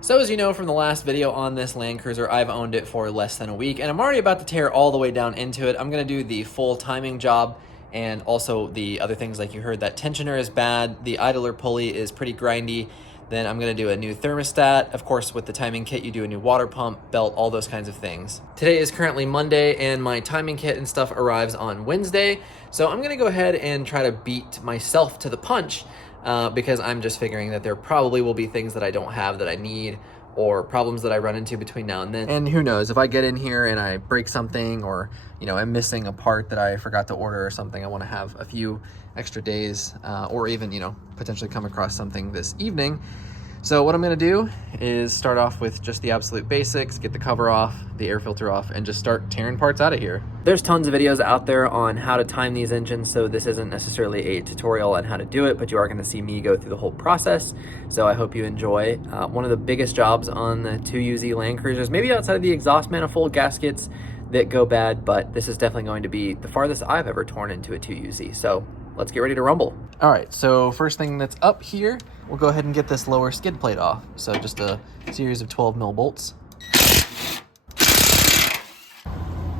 So as you know from the last video on this Land Cruiser, I've owned it for less than a week and I'm already about to tear all the way down into it. I'm gonna do the full timing job and also the other things like you heard, that tensioner is bad, the idler pulley is pretty grindy. Then I'm gonna do a new thermostat. Of course, with the timing kit, you do a new water pump, belt, all those kinds of things. Today is currently Monday and my timing kit and stuff arrives on Wednesday. So I'm gonna go ahead and try to beat myself to the punch because I'm just figuring that there probably will be things that I don't have that I need or problems that I run into between now and then. And who knows, if I get in here and I break something or, you know, I'm missing a part that I forgot to order or something, I want to have a few extra days or even, you know, potentially come across something this evening. So what I'm gonna do is start off with just the absolute basics, get the cover off, the air filter off, and just start tearing parts out of here. There's tons of videos out there on how to time these engines, so this isn't necessarily a tutorial on how to do it, but you are gonna see me go through the whole process. So I hope you enjoy. One of the biggest jobs on the 2UZ Land Cruisers, maybe outside of the exhaust manifold gaskets that go bad, but this is definitely going to be the farthest I've ever torn into a 2UZ. So let's get ready to rumble. All right, so first thing that's up here, we'll go ahead and get this lower skid plate off. So just a series of 12mm bolts.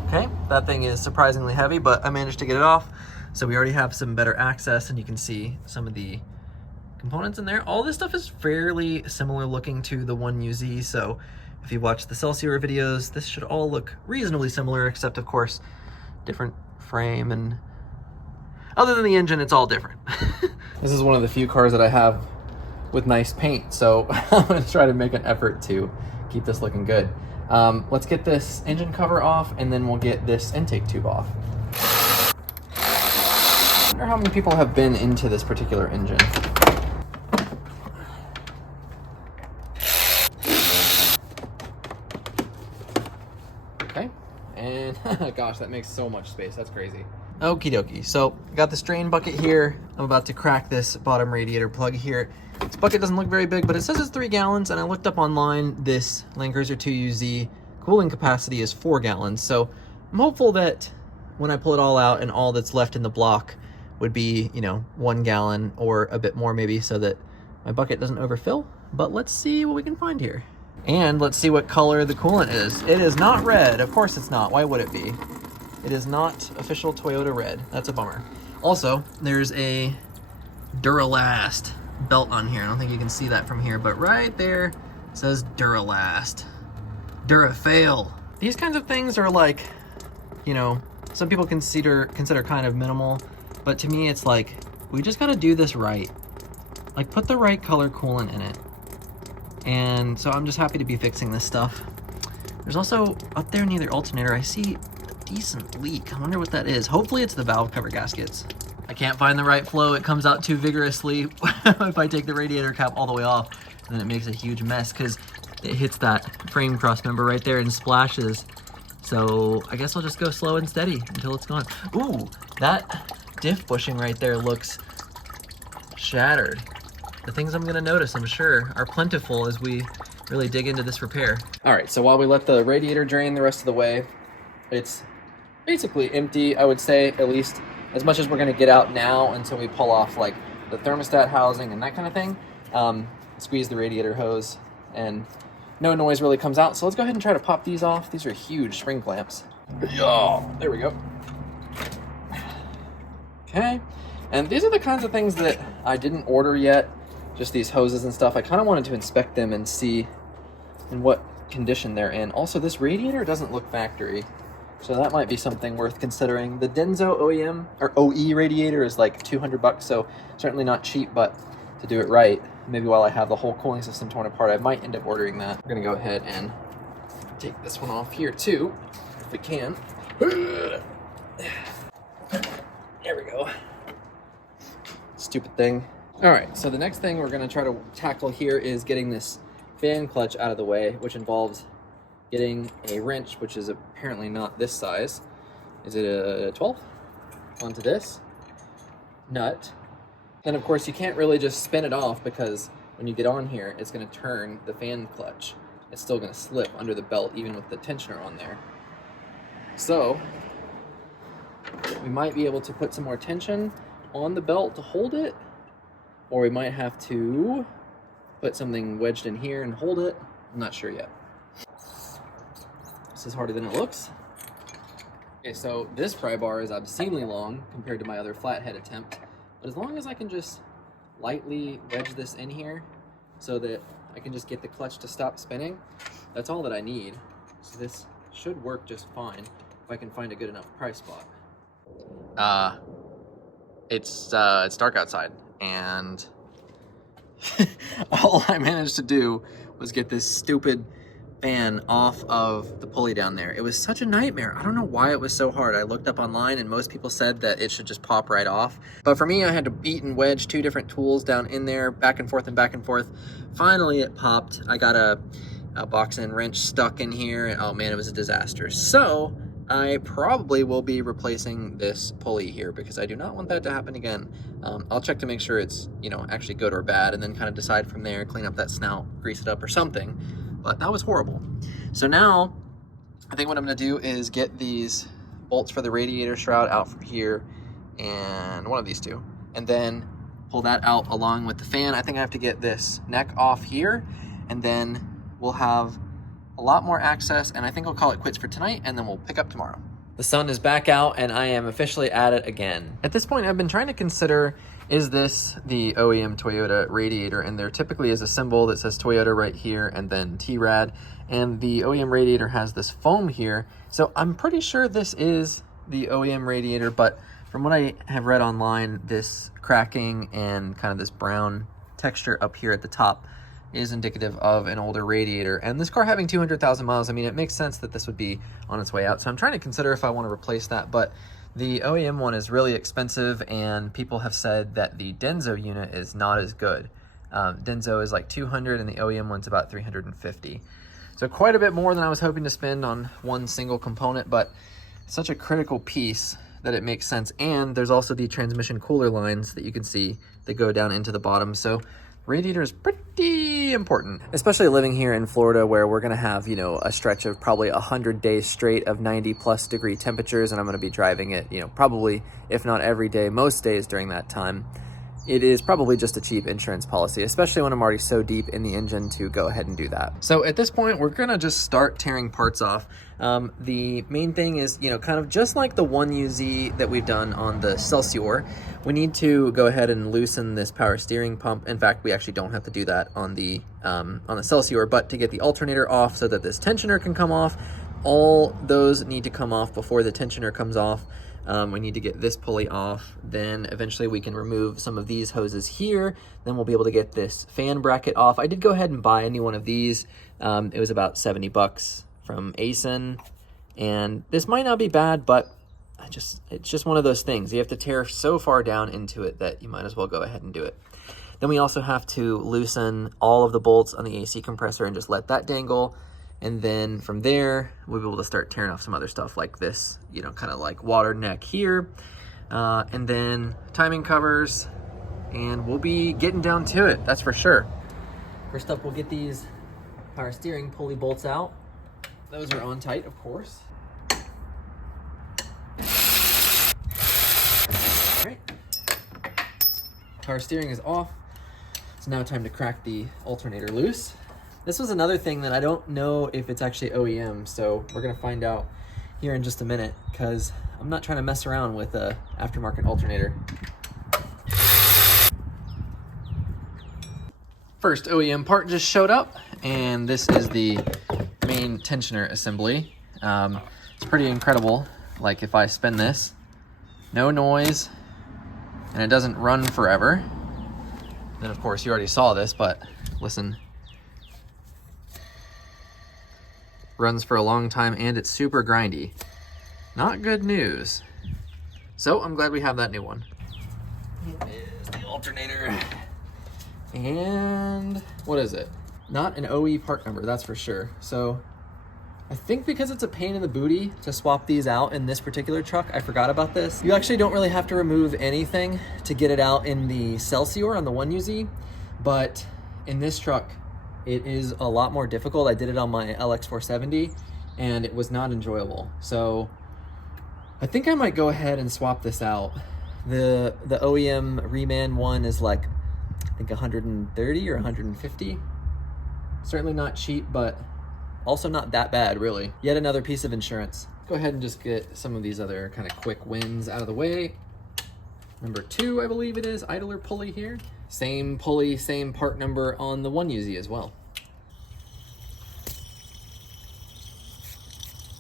Okay, that thing is surprisingly heavy, but I managed to get it off. So we already have some better access and you can see some of the components in there. All this stuff is fairly similar looking to the 1UZ. So if you watch the Celsior videos, this should all look reasonably similar, except of course, different frame and other than the engine, it's all different. This is one of the few cars that I have with nice paint, so I'm gonna try to make an effort to keep this looking good. Let's get this engine cover off and then we'll get this intake tube off. I wonder how many people have been into this particular engine. Okay, and gosh, that makes so much space, that's crazy. Okie dokie, so got the drain bucket here. I'm about to crack this bottom radiator plug here. This bucket doesn't look very big, but it says it's 3 gallons, and I looked up online, this Land Cruiser 2UZ cooling capacity is 4 gallons. So I'm hopeful that when I pull it all out and all that's left in the block would be, you know, 1 gallon or a bit more maybe, so that my bucket doesn't overfill. But let's see what we can find here. And let's see what color the coolant is. It is not red, of course it's not, why would it be? It is not official Toyota red. That's a bummer. Also, there's a Duralast belt on here. I don't think you can see that from here, but right there says Duralast. Durafail. These kinds of things are like, you know, some people consider kind of minimal, but to me it's like, we just gotta do this right. Like, put the right color coolant in it. And so I'm just happy to be fixing this stuff. There's also, up there near the alternator, I see decent leak. I wonder what that is. Hopefully it's the valve cover gaskets. I can't find the right flow. It comes out too vigorously if I take the radiator cap all the way off, and then it makes a huge mess because it hits that frame cross member right there and splashes. So I guess I'll just go slow and steady until it's gone. Ooh, that diff bushing right there looks shattered. The things I'm gonna notice, I'm sure, are plentiful as we really dig into this repair. All right, so while we let the radiator drain the rest of the way, it's basically empty, I would say, at least as much as we're gonna get out now until we pull off like the thermostat housing and that kind of thing. Squeeze the radiator hose and no noise really comes out. So let's go ahead and try to pop these off. These are huge spring clamps. Oh, there we go. Okay, and these are the kinds of things that I didn't order yet, just these hoses and stuff. I kind of wanted to inspect them and see in what condition they're in. Also, this radiator doesn't look factory, so that might be something worth considering. The Denso OEM or OE radiator is like 200 bucks, so certainly not cheap, but to do it right, maybe while I have the whole cooling system torn apart, I might end up ordering that. We're gonna go ahead and take this one off here too, if we can. There we go. Stupid thing. All right, so the next thing we're gonna try to tackle here is getting this fan clutch out of the way, which involves getting a wrench, which is apparently not this size. Is it a 12? Onto this nut. Then of course you can't really just spin it off because when you get on here, it's gonna turn the fan clutch. It's still gonna slip under the belt even with the tensioner on there. So we might be able to put some more tension on the belt to hold it, or we might have to put something wedged in here and hold it. I'm not sure yet. This is harder than it looks. Okay, so this pry bar is obscenely long compared to my other flathead attempt, but as long as I can just lightly wedge this in here so that I can just get the clutch to stop spinning, that's all that I need. So this should work just fine if I can find a good enough pry spot. It's dark outside, and all I managed to do was get this stupid fan off of the pulley down there. It was such a nightmare. I don't know why it was so hard. I looked up online and most people said that it should just pop right off. But for me, I had to beat and wedge 2 different tools down in there, back and forth and back and forth. Finally, it popped. I got a box and wrench stuck in here, and oh man, it was a disaster. So I probably will be replacing this pulley here because I do not want that to happen again. I'll check to make sure it's, you know, actually good or bad, and then kind of decide from there, clean up that snout, grease it up or something. But that was horrible. So now I think what I'm gonna do is get these bolts for the radiator shroud out from here, and one of these two, and then pull that out along with the fan. I think I have to get this neck off here, and then we'll have a lot more access, and I think I'll call it quits for tonight, and then we'll pick up tomorrow. The sun is back out, and I am officially at it again. At this point, I've been trying to consider, is this the OEM Toyota Radiator? And there typically is a symbol that says Toyota right here, and then T-Rad, and the OEM Radiator has this foam here, so I'm pretty sure this is the OEM Radiator, but from what I have read online, this cracking and kind of this brown texture up here at the top is indicative of an older radiator. And this car having 200,000 miles, I mean, it makes sense that this would be on its way out. So I'm trying to consider if I want to replace that, but the OEM one is really expensive, and people have said that the Denso unit is not as good. Denso is like 200 and the OEM one's about 350. So quite a bit more than I was hoping to spend on one single component, but such a critical piece that it makes sense. And there's also the transmission cooler lines that you can see that go down into the bottom. So radiator is pretty important, especially living here in Florida, where we're gonna have, you know, a stretch of probably 100 days straight of 90+ degree temperatures, and I'm gonna be driving it, you know, probably, if not every day, most days during that time. It is probably just a cheap insurance policy, especially when I'm already so deep in the engine to go ahead and do that. So at this point, we're gonna just start tearing parts off. The main thing is, you know, kind of just like the 1UZ that we've done on the Celsior, we need to go ahead and loosen this power steering pump. In fact, we actually don't have to do that on the Celsior, but to get the alternator off so that this tensioner can come off, all those need to come off before the tensioner comes off. We need to get this pulley off, then eventually we can remove some of these hoses here, then we'll be able to get this fan bracket off. I did go ahead and buy a new one of these. It was about 70 bucks from ASIN, and this might not be bad, but it's just one of those things. You have to tear so far down into it that you might as well go ahead and do it. Then we also have to loosen all of the bolts on the AC compressor and just let that dangle. And then from there, we'll be able to start tearing off some other stuff like this, you know, kind of like water neck here. And then timing covers, and we'll be getting down to it, that's for sure. First up, we'll get these power steering pulley bolts out. Those are on tight, of course. All right, power steering is off. It's now time to crack the alternator loose. This was another thing that I don't know if it's actually OEM, so we're gonna find out here in just a minute, because I'm not trying to mess around with a aftermarket alternator. First OEM part just showed up, and this is the main tensioner assembly. It's pretty incredible. Like, if I spin this, no noise, and it doesn't run forever. Then of course you already saw this, but listen. Runs for a long time, and it's super grindy. Not good news. So I'm glad we have that new one. Here's the alternator. And what is it? Not an OE part number, that's for sure. So I think because it's a pain in the booty to swap these out in this particular truck, I forgot about this. You actually don't really have to remove anything to get it out in the Celsior on the 1UZ, but in this truck, it is a lot more difficult. I did it on my LX470 and it was not enjoyable. So I think I might go ahead and swap this out. The OEM Reman one is like, I think 130 or 150. Certainly not cheap, but also not that bad, really. Yet another piece of insurance. Go ahead and just get some of these other kind of quick wins out of the way. Number 2, I believe it is, idler pulley here. Same pulley, same part number on the 1UZ as well.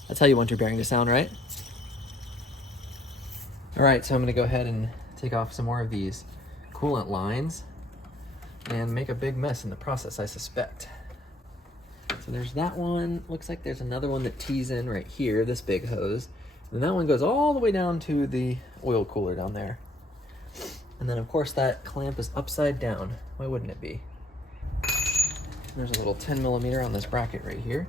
That's how you want your bearing to sound, right? All right, so I'm gonna go ahead and take off some more of these coolant lines and make a big mess in the process, I suspect. So there's that one. Looks like there's another one that tees in right here, this big hose. And that one goes all the way down to the oil cooler down there. And then of course that clamp is upside down. Why wouldn't it be? There's a little 10mm on this bracket right here.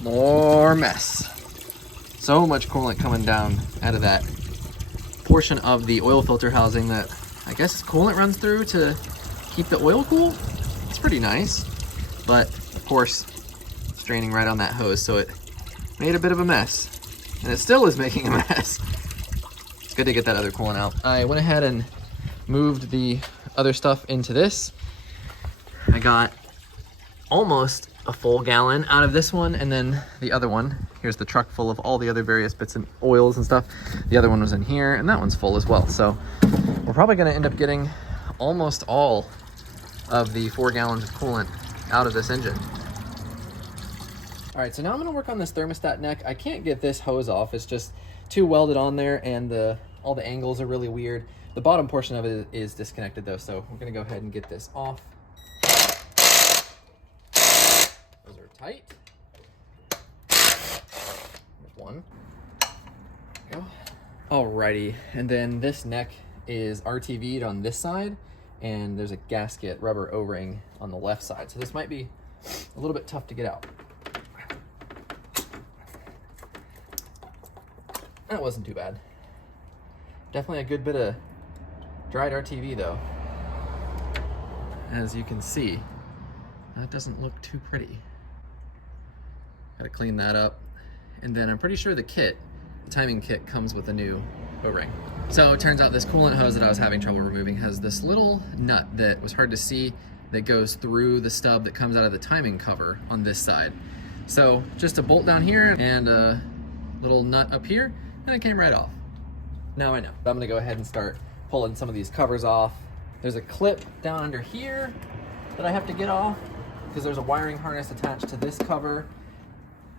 More mess. So much coolant coming down out of that portion of the oil filter housing that I guess coolant runs through to keep the oil cool. It's pretty nice, but of course straining right on that hose, so it made a bit of a mess, and it still is making a mess. It's good to get that other coolant out. I went ahead and moved the other stuff into this. I got almost a full gallon out of this one, and then the other one, here's the truck full of all the other various bits and oils and stuff. The other one was in here, and that one's full as well. So we're probably gonna end up getting almost all of the 4 gallons of coolant out of this engine. All right, so now I'm gonna work on this thermostat neck. I can't get this hose off. It's just too welded on there, and all the angles are really weird. The bottom portion of it is disconnected though, so we're gonna go ahead and get this off. Those are tight. There's one. There we go. Alrighty, and then this neck is RTV'd on this side, and there's a gasket rubber O-ring on the left side. So this might be a little bit tough to get out. That wasn't too bad. Definitely a good bit of dried RTV though. As you can see, that doesn't look too pretty. Gotta clean that up. And then I'm pretty sure the timing kit comes with a new O-ring. So it turns out this coolant hose that I was having trouble removing has this little nut that was hard to see that goes through the stub that comes out of the timing cover on this side. So just a bolt down here and a little nut up here, and it came right off. Now I know. I'm gonna go ahead and start pulling some of these covers off. There's a clip down under here that I have to get off because there's a wiring harness attached to this cover.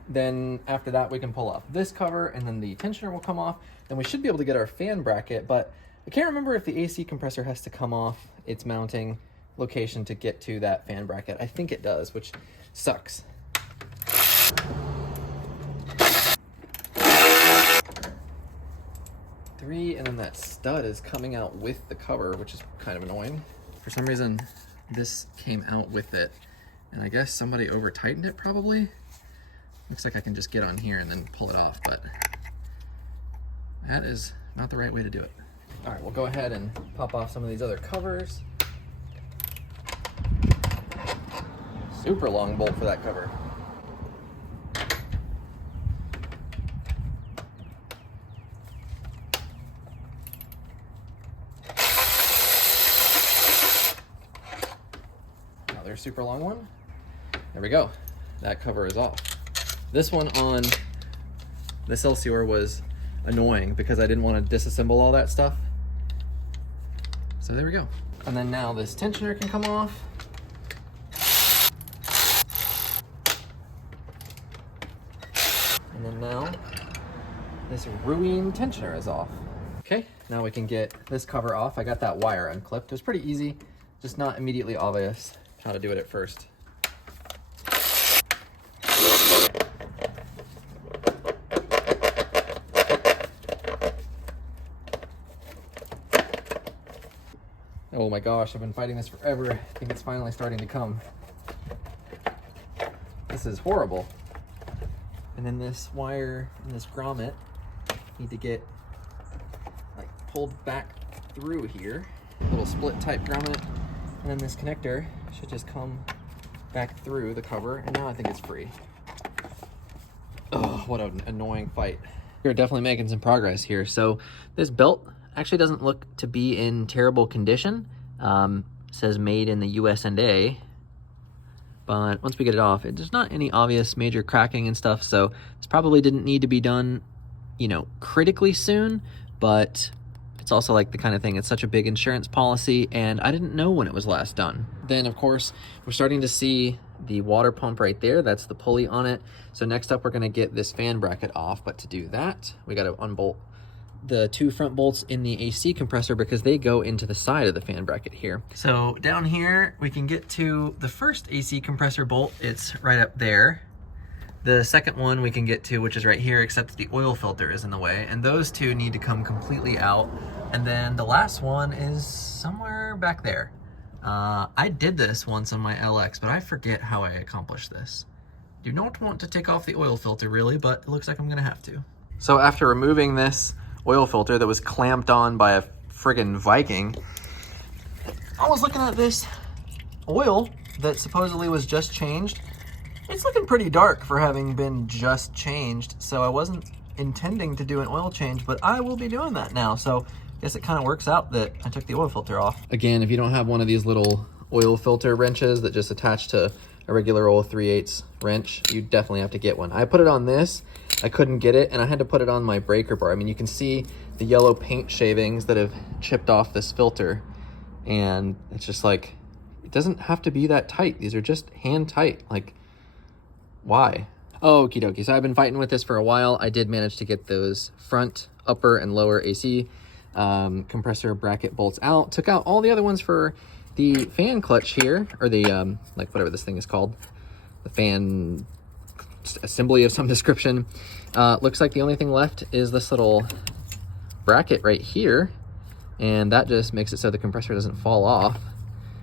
Then after that we can pull off this cover, and then the tensioner will come off. Then we should be able to get our fan bracket, but I can't remember if the AC compressor has to come off its mounting location to get to that fan bracket. I think it does, which sucks. And then that stud is coming out with the cover, which is kind of annoying. For some reason, this came out with it, and I guess somebody over tightened it probably. Looks like I can just get on here and then pull it off, but that is not the right way to do it. All right, we'll go ahead and pop off some of these other covers. Super long bolt for that cover. Super long one. There we go. That cover is off. This one on the Celsior was annoying because I didn't want to disassemble all that stuff. So there we go. And then now this tensioner can come off. And then now this ruined tensioner is off. Okay, now we can get this cover off. I got that wire unclipped. It was pretty easy, just not immediately obvious how to do it at first. Oh my gosh, I've been fighting this forever. I think it's finally starting to come. This is horrible. And then this wire and this grommet need to get like pulled back through here. Little split type grommet. And then this connector should just come back through the cover, and now I think it's free. Oh, what an annoying fight. We're definitely making some progress here. So this belt actually doesn't look to be in terrible condition. Says made in the US&A, but once we get it off, there's not any obvious major cracking and stuff, so this probably didn't need to be done, you know, critically soon, but it's also like the kind of thing, it's such a big insurance policy, and I didn't know when it was last done. Then, of course, we're starting to see the water pump right there. That's the pulley on it. So next up, we're gonna get this fan bracket off, but to do that, we gotta unbolt the 2 front bolts in the AC compressor because they go into the side of the fan bracket here. So down here, we can get to the first AC compressor bolt. It's right up there. The second one we can get to, which is right here, except the oil filter is in the way, and those 2 need to come completely out. And then the last one is somewhere back there. I did this once on my LX, but I forget how I accomplished this. Do not want to take off the oil filter really, but it looks like I'm gonna have to. So after removing this oil filter that was clamped on by a friggin' Viking, I was looking at this oil that supposedly was just changed. It's looking pretty dark for having been just changed, so I wasn't intending to do an oil change, but I will be doing that now. So I guess it kind of works out that I took the oil filter off. Again, if you don't have one of these little oil filter wrenches that just attach to a regular old 3/8 wrench, you definitely have to get one. I put it on this, I couldn't get it, and I had to put it on my breaker bar. I mean, you can see the yellow paint shavings that have chipped off this filter, and it's just like, it doesn't have to be that tight. These are just hand tight. Like, why? Okie dokie, so I've been fighting with this for a while. I did manage to get those front, upper, and lower AC compressor bracket bolts out. Took out all the other ones for the fan clutch here, or the, like whatever this thing is called, the fan assembly of some description. Looks like the only thing left is this little bracket right here, and that just makes it so the compressor doesn't fall off,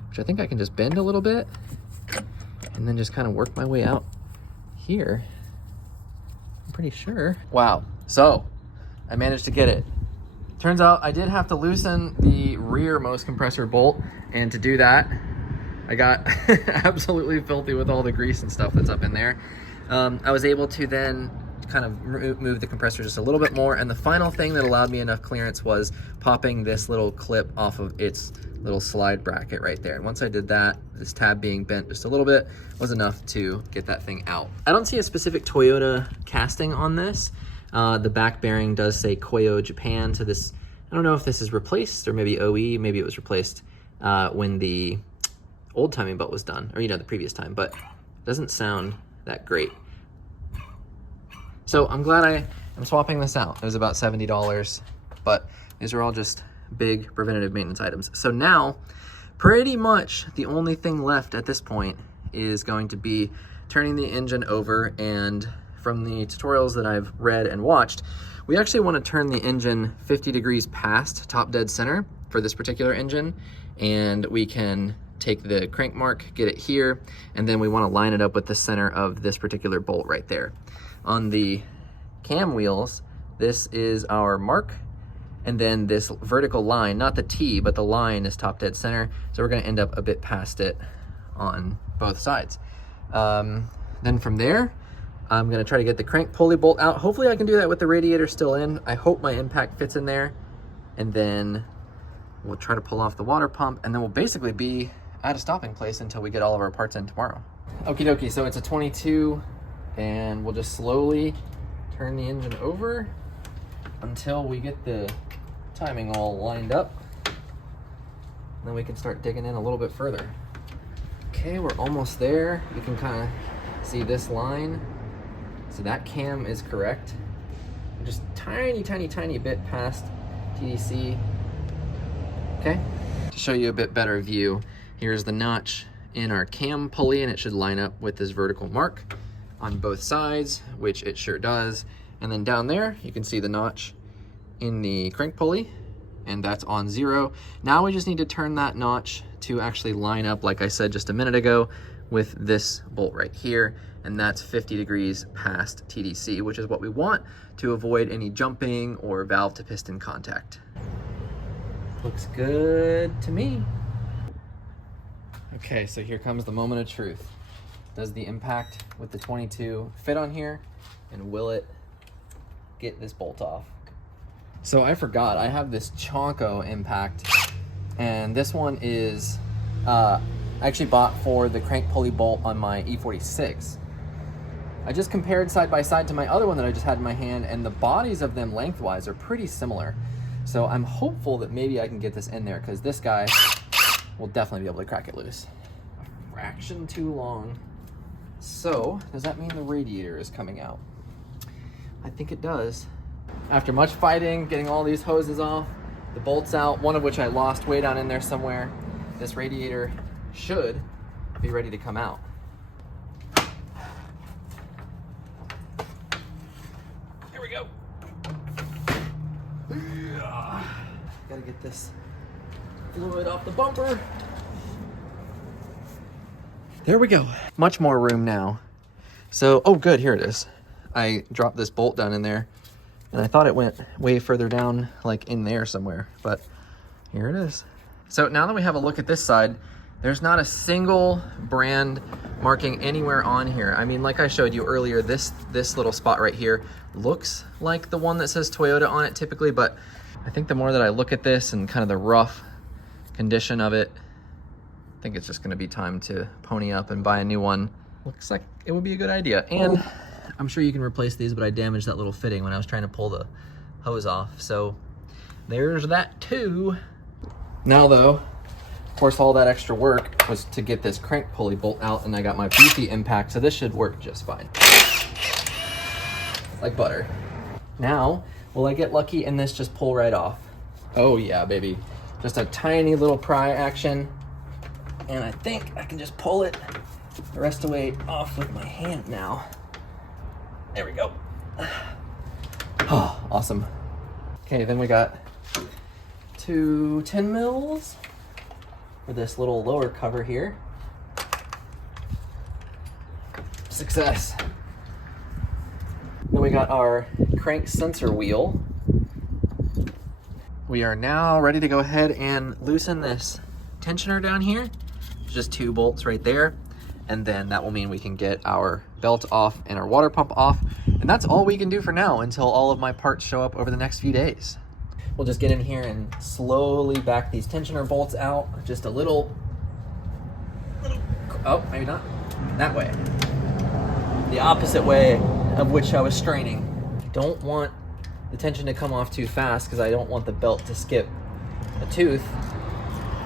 which I think I can just bend a little bit and then just kind of work my way out here. I'm pretty sure. Wow, so I managed to get it. Turns out I did have to loosen the rearmost compressor bolt, and to do that, I got absolutely filthy with all the grease and stuff that's up in there. I was able to then kind of move the compressor just a little bit more, and the final thing that allowed me enough clearance was popping this little clip off of its little slide bracket right there. And once I did that, this tab being bent just a little bit was enough to get that thing out. I don't see a specific Toyota casting on this. The back bearing does say Koyo Japan, so this, I don't know if this is replaced or maybe OE, maybe it was replaced when the old timing belt was done, or the previous time, but it doesn't sound that great. So I'm glad I'm swapping this out. It was about $70, but these are all just big preventative maintenance items. So now, pretty much the only thing left at this point is going to be turning the engine over, and from the tutorials that I've read and watched, we actually want to turn the engine 50 degrees past top dead center for this particular engine, and we can take the crank mark, get it here, and then we want to line it up with the center of this particular bolt right there. On the cam wheels, this is our mark, and then this vertical line, not the T, but the line is top dead center, so we're going to end up a bit past it on both sides. Then from there, I'm going to try to get the crank pulley bolt out. Hopefully I can do that with the radiator still in. I hope my impact fits in there, and then we'll try to pull off the water pump, and then we'll basically be at a stopping place until we get all of our parts in tomorrow. Okie dokie, so it's a 22, and we'll just slowly turn the engine over until we get the timing all lined up. Then we can start digging in a little bit further. Okay, we're almost there. You can kind of see this line. So that cam is correct. We're just tiny bit past TDC. Okay, to show you a bit better view, here's the notch in our cam pulley, and it should line up with this vertical mark on both sides, which it sure does. And then down there, you can see the notch in the crank pulley, and that's on 0. Now we just need to turn that notch to actually line up, like I said just a minute ago, with this bolt right here, and that's 50 degrees past TDC, which is what we want to avoid any jumping or valve to piston contact. Looks good to me. Okay, so here comes the moment of truth. Does the impact with the 22 fit on here, and will it get this bolt off? So I forgot, I have this Chonko impact, and this one is I actually bought for the crank pulley bolt on my E46. I just compared side by side to my other one that I just had in my hand, and the bodies of them lengthwise are pretty similar. So I'm hopeful that maybe I can get this in there, because this guy will definitely be able to crack it loose. A fraction too long. So does that mean the radiator is coming out? I think it does. After much fighting, getting all these hoses off, the bolts out, one of which I lost way down in there somewhere, this radiator should be ready to come out. Here we go. Gotta get this fluid off the bumper. There we go. Much more room now. So, oh good, here it is. I dropped this bolt down in there, and I thought it went way further down, like in there somewhere, but here it is. So now that we have a look at this side, there's not a single brand marking anywhere on here. I mean, like I showed you earlier, this little spot right here looks like the one that says Toyota on it typically, but I think the more that I look at this and kind of the rough condition of it, I think it's just gonna be time to pony up and buy a new one. Looks like it would be a good idea. And I'm sure you can replace these, but I damaged that little fitting when I was trying to pull the hose off. So there's that too. Now though, of course, all that extra work was to get this crank pulley bolt out, and I got my beefy impact, so this should work just fine. Like butter. Now, will I get lucky and this just pull right off? Oh yeah, baby. Just a tiny little pry action, and I think I can just pull it the rest of the way off with my hand now. There we go. Oh, awesome. Okay, then we got 2 10 mils for this little lower cover here. Success. Then we got our crank sensor wheel. We are now ready to go ahead and loosen this tensioner down here. Just 2 bolts right there. And then that will mean we can get our belt off and our water pump off. And that's all we can do for now until all of my parts show up over the next few days. We'll just get in here and slowly back these tensioner bolts out. Just a little, oh, maybe not, that way. The opposite way of which I was straining. I don't want the tension to come off too fast because I don't want the belt to skip a tooth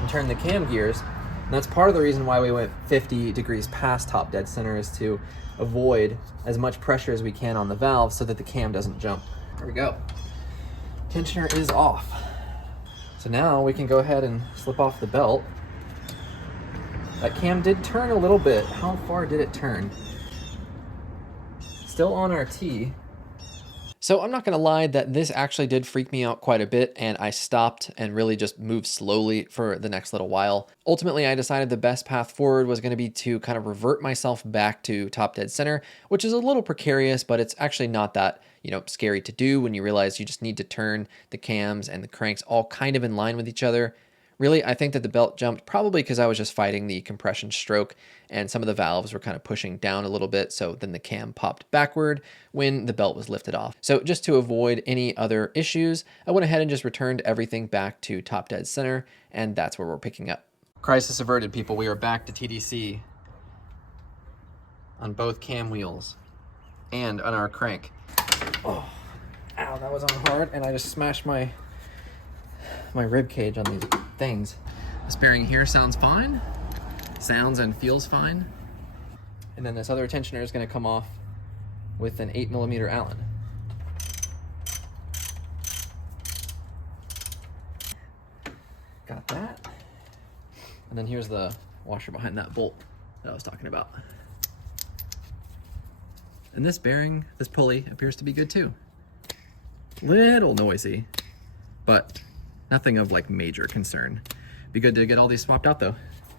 and turn the cam gears. And that's part of the reason why we went 50 degrees past top dead center, is to avoid as much pressure as we can on the valve so that the cam doesn't jump. There we go. Tensioner is off. So now we can go ahead and slip off the belt. That cam did turn a little bit. How far did it turn? Still on RT. So I'm not gonna lie that this actually did freak me out quite a bit, and I stopped and really just moved slowly for the next little while. Ultimately, I decided the best path forward was gonna be to kind of revert myself back to top dead center, which is a little precarious, but it's actually not that, scary to do when you realize you just need to turn the cams and the cranks all kind of in line with each other. Really, I think that the belt jumped probably because I was just fighting the compression stroke, and some of the valves were kind of pushing down a little bit, so then the cam popped backward when the belt was lifted off. So just to avoid any other issues, I went ahead and just returned everything back to top dead center, and that's where we're picking up. Crisis averted, people. We are back to TDC on both cam wheels and on our crank. Oh, ow, that was on hard, and I just smashed my rib cage on these things. This bearing here sounds fine, sounds and feels fine. And then this other tensioner is going to come off with an 8mm Allen. Got that. And then here's the washer behind that bolt that I was talking about. And this bearing, this pulley, appears to be good too. Little noisy, but nothing of like major concern. Be good to get all these swapped out though.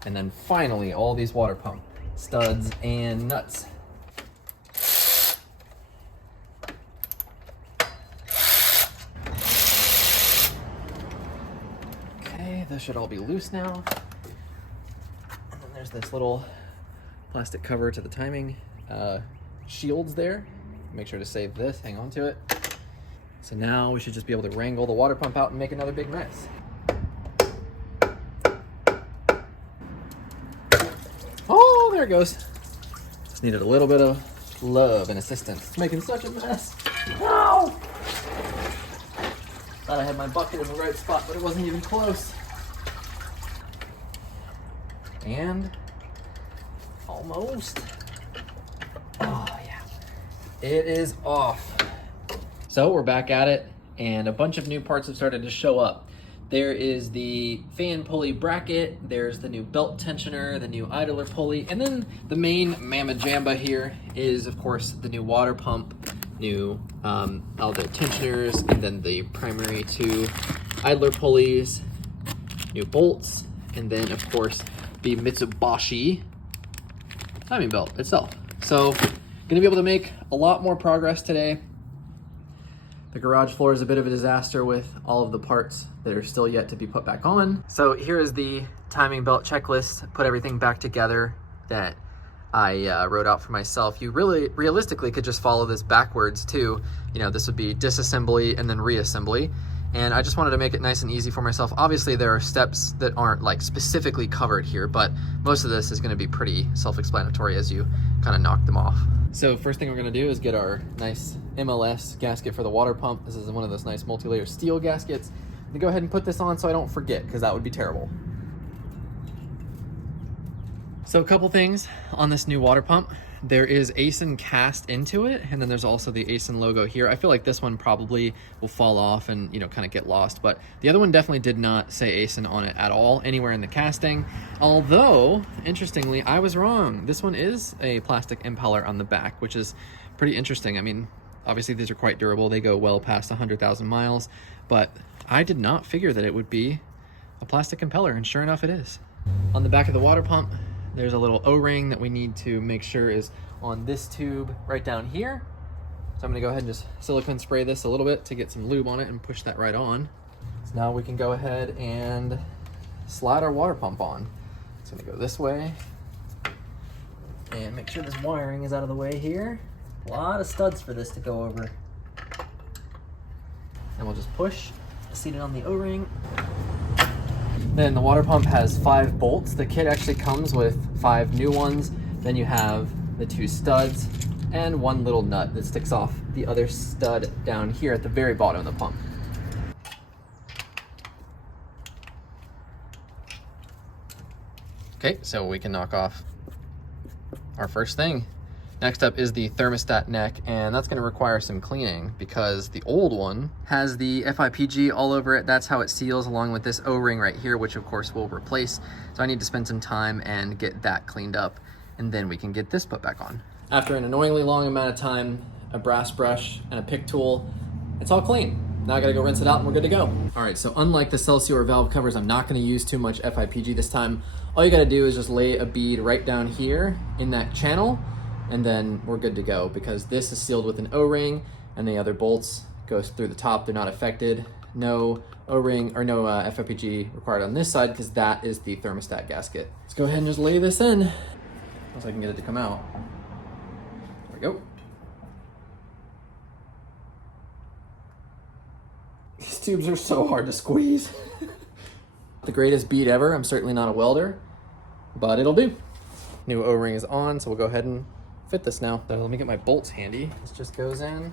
And then finally, all these water pump studs and nuts. Okay, this should all be loose now. And then there's this little plastic cover to the timing shields there. Make sure to save this, hang on to it. So now we should just be able to wrangle the water pump out and make another big mess. Oh, there it goes. Just needed a little bit of love and assistance. It's making such a mess. No! Thought I had my bucket in the right spot, but it wasn't even close. And almost. Oh yeah, it is off. So we're back at it, and a bunch of new parts have started to show up. There is the fan pulley bracket, there's the new belt tensioner, the new idler pulley, and then the main mamma jamba here is, of course, the new water pump, new all the tensioners, and then the primary two idler pulleys, new bolts, and then, of course, the Mitsubishi timing belt itself. So, gonna be able to make a lot more progress today. The garage floor is a bit of a disaster with all of the parts that are still yet to be put back on. So here is the timing belt checklist, put everything back together that I wrote out for myself. You really, realistically could just follow this backwards too. You know, this would be disassembly and then reassembly. And I just wanted to make it nice and easy for myself. Obviously there are steps that aren't like specifically covered here, but most of this is gonna be pretty self-explanatory as you kind of knock them off. So first thing we're gonna do is get our nice MLS gasket for the water pump. This is one of those nice multi-layer steel gaskets. I'm gonna go ahead and put this on so I don't forget, because that would be terrible. So a couple things on this new water pump. There is ASIN cast into it, and then there's also the ASIN logo here. I feel like this one probably will fall off and, you know, kind of get lost, but the other one definitely did not say ASIN on it at all, anywhere in the casting. Although, interestingly, I was wrong. This one is a plastic impeller on the back, which is pretty interesting. I mean, obviously these are quite durable. They go well past 100,000 miles, but I did not figure that it would be a plastic impeller, and sure enough it is. On the back of the water pump, there's a little O-ring that we need to make sure is on this tube right down here. So I'm gonna go ahead and just silicone spray this a little bit to get some lube on it and push that right on. So now we can go ahead and slide our water pump on. It's gonna go this way. And make sure this wiring is out of the way here. A lot of studs for this to go over. And we'll just push, seat it on the O-ring. Then the water pump has 5 bolts. The kit actually comes with 5 new ones. Then you have the 2 studs and 1 little nut that sticks off the other stud down here at the very bottom of the pump. Okay, so we can knock off our first thing. Next up is the thermostat neck, and that's gonna require some cleaning because the old one has the FIPG all over it. That's how it seals, along with this O-ring right here, which of course we'll replace. So I need to spend some time and get that cleaned up, and then we can get this put back on. After an annoyingly long amount of time, a brass brush and a pick tool, it's all clean. Now I gotta go rinse it out and we're good to go. All right, so unlike the Celsior valve covers, I'm not gonna use too much FIPG this time. All you gotta do is just lay a bead right down here in that channel, and then we're good to go, because this is sealed with an O-ring and the other bolts goes through the top. They're not affected. No O-ring or no FIPG required on this side, because that is the thermostat gasket. Let's go ahead and just lay this in once I can get it to come out. There we go. These tubes are so hard to squeeze. The greatest bead ever. I'm certainly not a welder, but it'll do. New O-ring is on, so we'll go ahead and fit this now. So let me get my bolts handy. This just goes in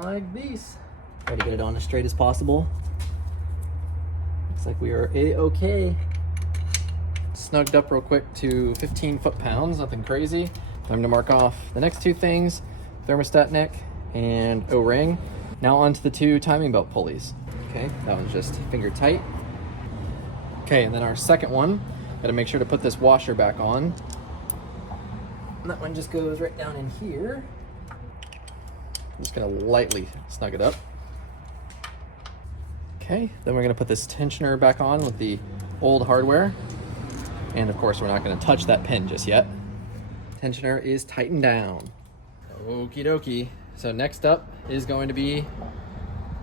like these. Try to get it on as straight as possible. Looks like we are A-okay. Snugged up real quick to 15 foot-pounds, nothing crazy. Time to mark off the next 2 things, thermostat neck and O-ring. Now onto the 2 timing belt pulleys. Okay, that one's just finger tight. Okay, and then our second one, gotta make sure to put this washer back on. And that one just goes right down in here. I'm just gonna lightly snug it up. Okay, then we're gonna put this tensioner back on with the old hardware. And of course, we're not gonna touch that pin just yet. Tensioner is tightened down. Okie dokie. So next up is going to be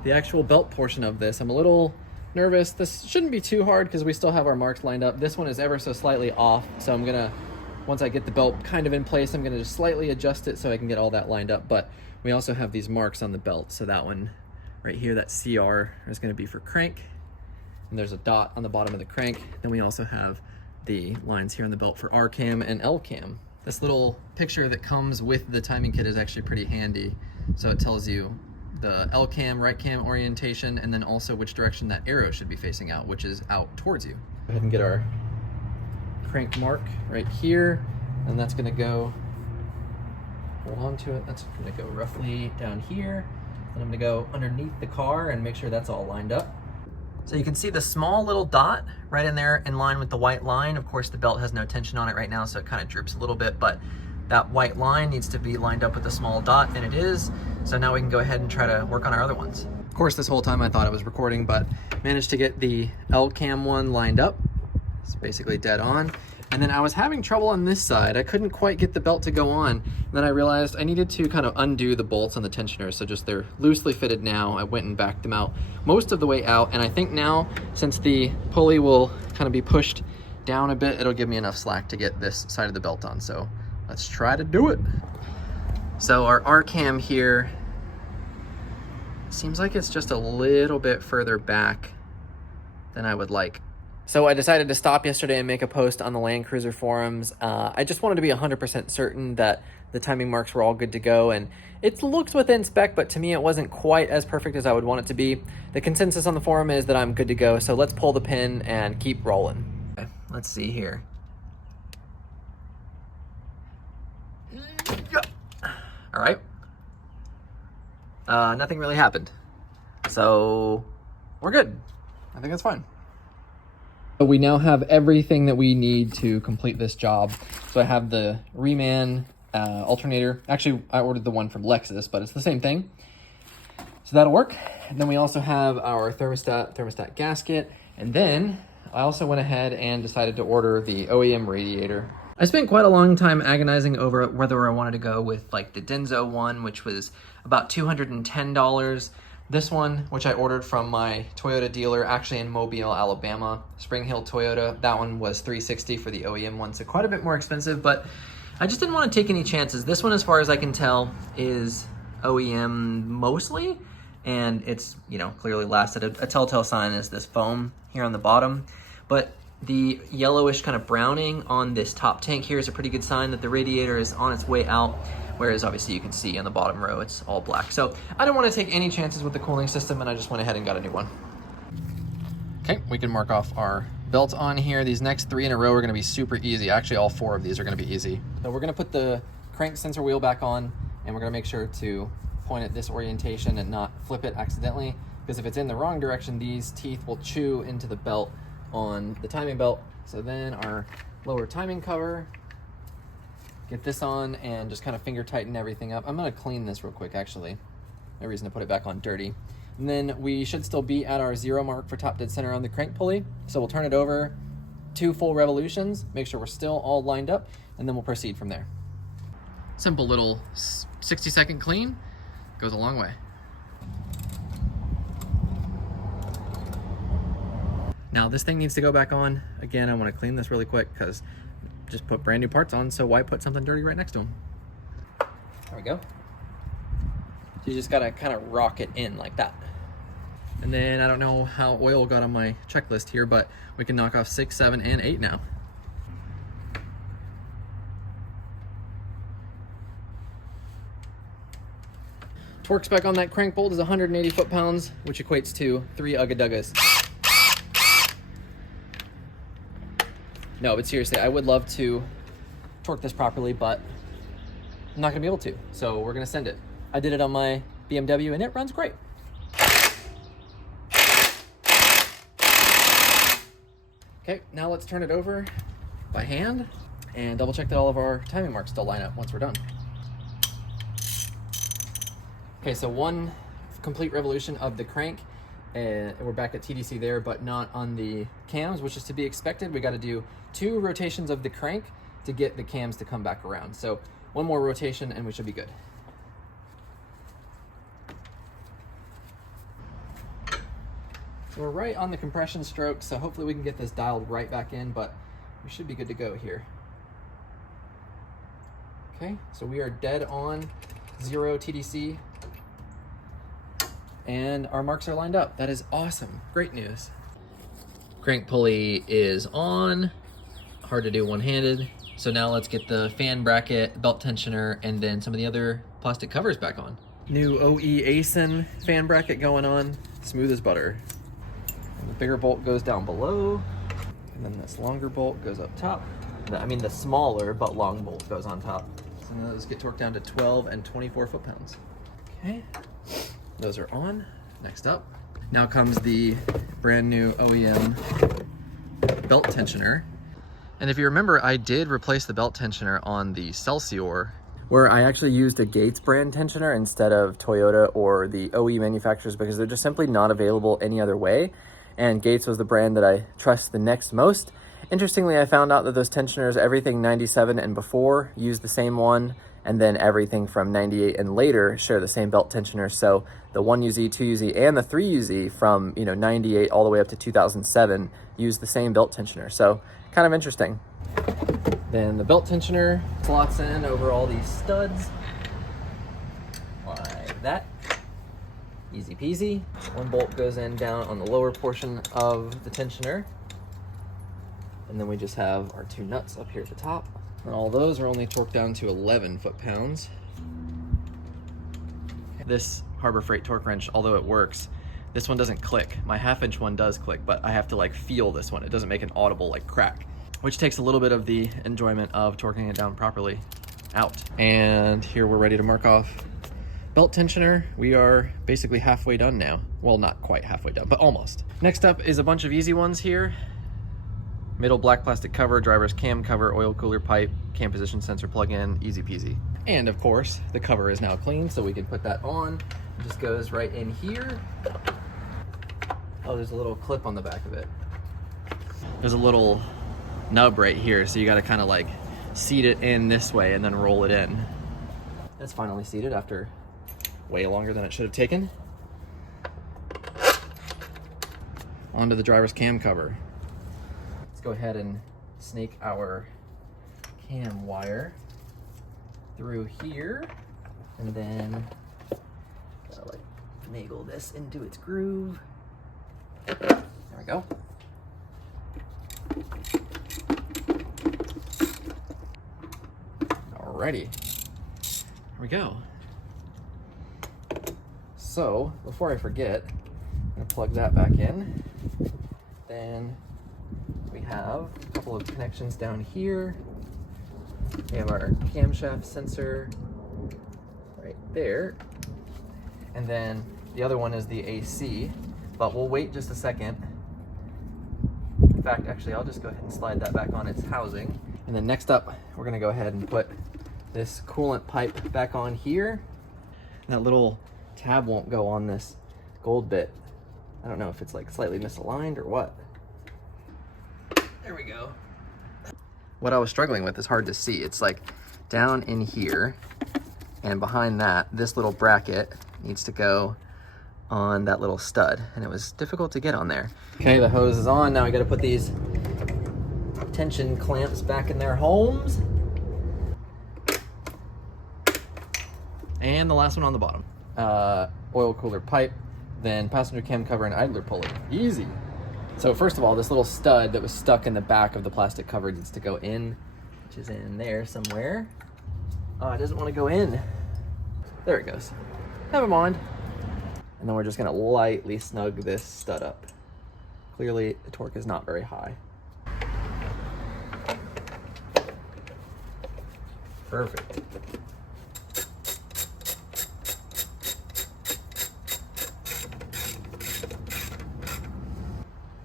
the actual belt portion of this. I'm a little nervous. This shouldn't be too hard because we still have our marks lined up. This one is ever so slightly off, so I'm gonna once I get the belt kind of in place, I'm gonna just slightly adjust it so I can get all that lined up. But we also have these marks on the belt. So that one right here, that CR, is gonna be for crank. And there's a dot on the bottom of the crank. Then we also have the lines here on the belt for R cam and L cam. This little picture that comes with the timing kit is actually pretty handy. So it tells you the L cam, right cam orientation, and then also which direction that arrow should be facing out, which is out towards you. Go ahead and get our crank mark right here, and that's gonna go, hold on to it, that's gonna go roughly down here, and I'm gonna go underneath the car and make sure that's all lined up. So you can see the small little dot right in there in line with the white line. Of course, the belt has no tension on it right now, so it kind of droops a little bit, but that white line needs to be lined up with the small dot, and it is. So now we can go ahead and try to work on our other ones. Of course, this whole time I thought I was recording, but managed to get the L cam one lined up. It's basically dead on. And then I was having trouble on this side. I couldn't quite get the belt to go on. And then I realized I needed to kind of undo the bolts on the tensioners. So just they're loosely fitted now. I went and backed them out most of the way out. And I think now, since the pulley will kind of be pushed down a bit, it'll give me enough slack to get this side of the belt on. So let's try to do it. So our R cam here, seems like it's just a little bit further back than I would like. So I decided to stop yesterday and make a post on the Land Cruiser forums. I just wanted to be 100% certain that the timing marks were all good to go, and it looks within spec, but to me it wasn't quite as perfect as I would want it to be. The consensus on the forum is that I'm good to go, so let's pull the pin and keep rolling. Okay, let's see here. All right. Nothing really happened, so we're good. I think that's fine. We now have everything that we need to complete this job. So I have the Reman alternator. Actually, I ordered the one from Lexus, but it's the same thing. So that'll work. And then we also have our thermostat gasket. And then I also went ahead and decided to order the OEM radiator. I spent quite a long time agonizing over whether I wanted to go with like the Denso one, which was about $210. This one, which I ordered from my Toyota dealer, actually in Mobile, Alabama, Spring Hill Toyota, that one was $360 for the OEM one, so quite a bit more expensive, but I just didn't want to take any chances. This one, as far as I can tell, is OEM mostly, and it's, you know, clearly lasted. A telltale sign is this foam here on the bottom, but the yellowish kind of browning on this top tank here is a pretty good sign that the radiator is on its way out. Whereas obviously you can see on the bottom row, it's all black. So I don't want to take any chances with the cooling system, and I just went ahead and got a new one. Okay, we can mark off our belt on here. These next 3 in a row are gonna be super easy. Actually, all 4 of these are gonna be easy. So we're gonna put the crank sensor wheel back on, and we're gonna make sure to point at this orientation and not flip it accidentally, because if it's in the wrong direction, these teeth will chew into the belt on the timing belt. So then our lower timing cover, get this on and just kind of finger tighten everything up. I'm gonna clean this real quick, actually. No reason to put it back on dirty. And then we should still be at our 0 mark for top dead center on the crank pulley. So we'll turn it over 2 full revolutions, make sure we're still all lined up, and then we'll proceed from there. Simple little 60-second clean, goes a long way. Now this thing needs to go back on. Again, I wanna clean this really quick because just put brand new parts on, so why put something dirty right next to them? There we go. So you just gotta kind of rock it in like that. And then I don't know how oil got on my checklist here, but we can knock off 6, 7, and 8 now. Torque spec on that crank bolt is 180 foot-pounds, which equates to 3 Ugga-Duggas. No, but seriously, I would love to torque this properly, but I'm not gonna be able to, so we're gonna send it. I did it on my BMW and it runs great. Okay, now let's turn it over by hand and double check that all of our timing marks still line up once we're done. Okay, so 1 complete revolution of the crank. We're back at TDC there, but not on the cams, which is to be expected. We got to do 2 rotations of the crank to get the cams to come back around. So 1 more rotation and we should be good. So we're right on the compression stroke, so hopefully we can get this dialed right back in, but we should be good to go here. Okay, so we are dead on 0 TDC. And our marks are lined up. That is awesome. Great news. Crank pulley is on. Hard to do one-handed. So now let's get the fan bracket, belt tensioner, and then some of the other plastic covers back on. New OE ASIN fan bracket going on. Smooth as butter. And the bigger bolt goes down below. And then this longer bolt goes up top. I mean the smaller but long bolt goes on top. So now those get torqued down to 12 and 24 foot-pounds. Okay. Those are on. Next up, now comes the brand new OEM belt tensioner. And if you remember, I did replace the belt tensioner on the Celsior, where I actually used a Gates brand tensioner instead of Toyota or the OE manufacturers because they're just simply not available any other way. And Gates was the brand that I trust the next most. Interestingly, I found out that those tensioners, everything 97 and before, use the same one, and then everything from 98 and later share the same belt tensioner. So the 1UZ, 2UZ, and the 3UZ from 98 all the way up to 2007 use the same belt tensioner. So kind of interesting. Then the belt tensioner slots in over all these studs like that. Easy peasy. One bolt goes in down on the lower portion of the tensioner. And then we just have our 2 nuts up here at the top. And all those are only torqued down to 11 foot-pounds. This Harbor Freight torque wrench, although it works, this one doesn't click. My 1/2-inch one does click, but I have to like feel this one. It doesn't make an audible like crack, which takes a little bit of the enjoyment of torquing it down properly out. And here we're ready to mark off belt tensioner. We are basically halfway done now. Well, not quite halfway done, but almost. Next up is a bunch of easy ones here. Middle black plastic cover, driver's cam cover, oil cooler pipe, cam position sensor plug-in, easy peasy. And of course, the cover is now clean, so we can put that on. It just goes right in here. Oh, there's a little clip on the back of it. There's a little nub right here, so you gotta kind of like seat it in this way and then roll it in. It's finally seated after way longer than it should have taken. Onto the driver's cam cover. Let's go ahead and snake our cam wire through here, and then gotta like finagle this into its groove. There we go. Alrighty, here we go. So before I forget, I'm gonna plug that back in. Then we have a couple of connections down here. We have our camshaft sensor right there. And then the other one is the AC, but we'll wait just a second. In fact, actually, I'll just go ahead and slide that back on its housing. And then next up, we're gonna go ahead and put this coolant pipe back on here. And that little tab won't go on this gold bit. I don't know if it's like slightly misaligned or what. There we go. What I was struggling with is hard to see. It's like down in here, and behind that, this little bracket needs to go on that little stud, and it was difficult to get on there. Okay, the hose is on. Now I gotta put these tension clamps back in their homes. And the last one on the bottom. Oil cooler pipe, then passenger cam cover and idler pulley. Easy. So first of all, this little stud that was stuck in the back of the plastic cover needs to go in, which is in there somewhere. Oh, it doesn't want to go in. There it goes. Never mind. And then we're just gonna lightly snug this stud up. Clearly, the torque is not very high. Perfect.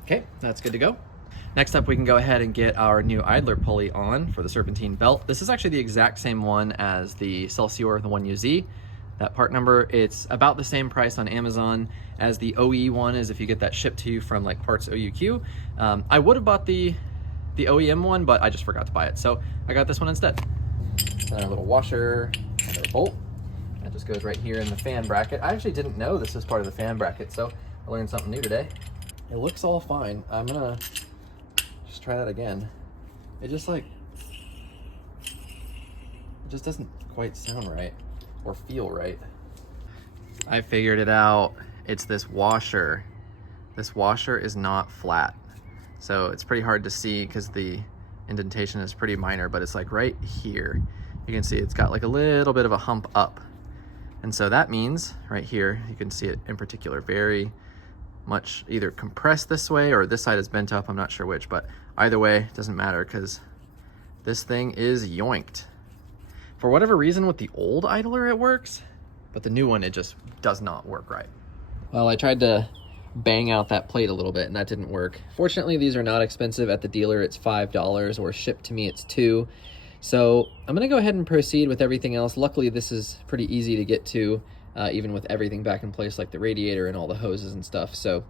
Okay, that's good to go. Next up, we can go ahead and get our new idler pulley on for the serpentine belt. This is actually the exact same one as the Celsior, the 1UZ. That part number, it's about the same price on Amazon as the OE one is if you get that shipped to you from like Parts OUQ. I would have bought the OEM one, but I just forgot to buy it. So I got this one instead. A little washer, another bolt. That just goes right here in the fan bracket. I actually didn't know this was part of the fan bracket, so I learned something new today. It looks all fine. I'm gonna just try that again. It just like, It just doesn't quite sound right or feel right. I figured it out. It's this washer. This washer is not flat. So it's pretty hard to see because the indentation is pretty minor, but it's like right here. You can see it's got like a little bit of a hump up. And so that means right here, you can see it in particular, very much either compressed this way or this side is bent up. I'm not sure which, but either way, it doesn't matter because this thing is yoinked. For whatever reason with the old idler, it works, but the new one, it just does not work right. Well, I tried to bang out that plate a little bit and that didn't work. Fortunately, these are not expensive. At the dealer, it's $5 or shipped to me, it's $2. So I'm gonna go ahead and proceed with everything else. Luckily, this is pretty easy to get to, even with everything back in place, like the radiator and all the hoses and stuff. So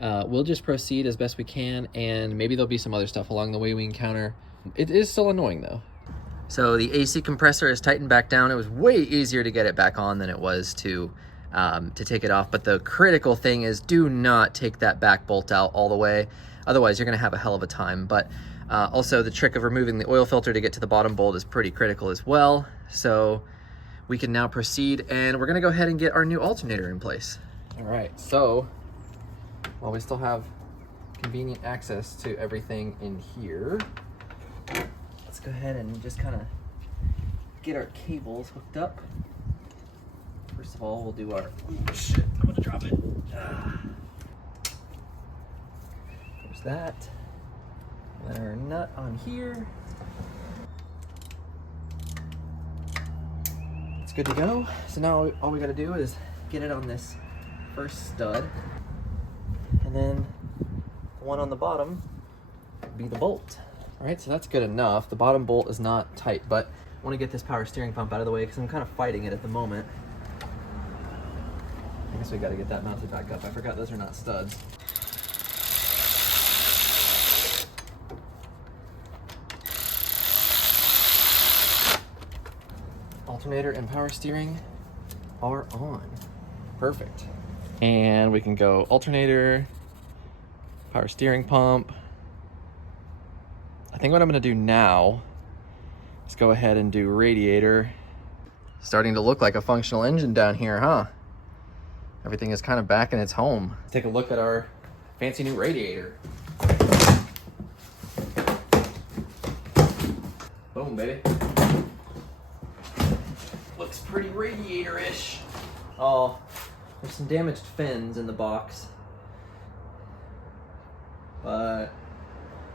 we'll just proceed as best we can, and maybe there'll be some other stuff along the way we encounter. It is still annoying though. So the AC compressor is tightened back down. It was way easier to get it back on than it was to take it off. But the critical thing is, do not take that back bolt out all the way. Otherwise, you're gonna have a hell of a time. But also the trick of removing the oil filter to get to the bottom bolt is pretty critical as well. So we can now proceed, and we're gonna go ahead and get our new alternator in place. All right, so while we still have convenient access to everything in here, let's go ahead and just kind of get our cables hooked up. First of all, we'll do our, oh shit, I'm gonna drop it. There's that. Then our nut on here. It's good to go. So now all we gotta do is get it on this first stud, and then the one on the bottom be the bolt. All right, so that's good enough. The bottom bolt is not tight, but I wanna get this power steering pump out of the way because I'm kind of fighting it at the moment. I guess we gotta get that mounted back up. I forgot those are not studs. Alternator and power steering are on. Perfect. And we can go alternator, power steering pump. I think what I'm gonna do now is go ahead and do radiator. Starting to look like a functional engine down here, huh? Everything is kind of back in its home. Let's take a look at our fancy new radiator. Boom, baby. Looks pretty radiator-ish. Oh, there's some damaged fins in the box, but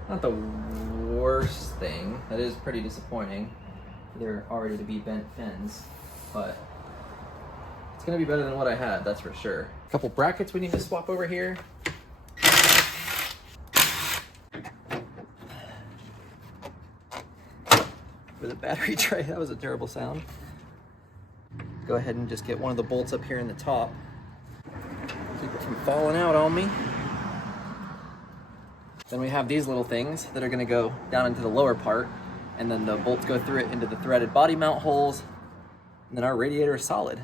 not the worst thing. That is pretty disappointing. They're already to be bent fins, but it's gonna be better than what I had, that's for sure. A couple brackets we need to swap over here. For the battery tray, that was a terrible sound. Go ahead and just get one of the bolts up here in the top. Keep it from falling out on me. Then we have these little things that are gonna go down into the lower part, and then the bolts go through it into the threaded body mount holes, and then our radiator is solid.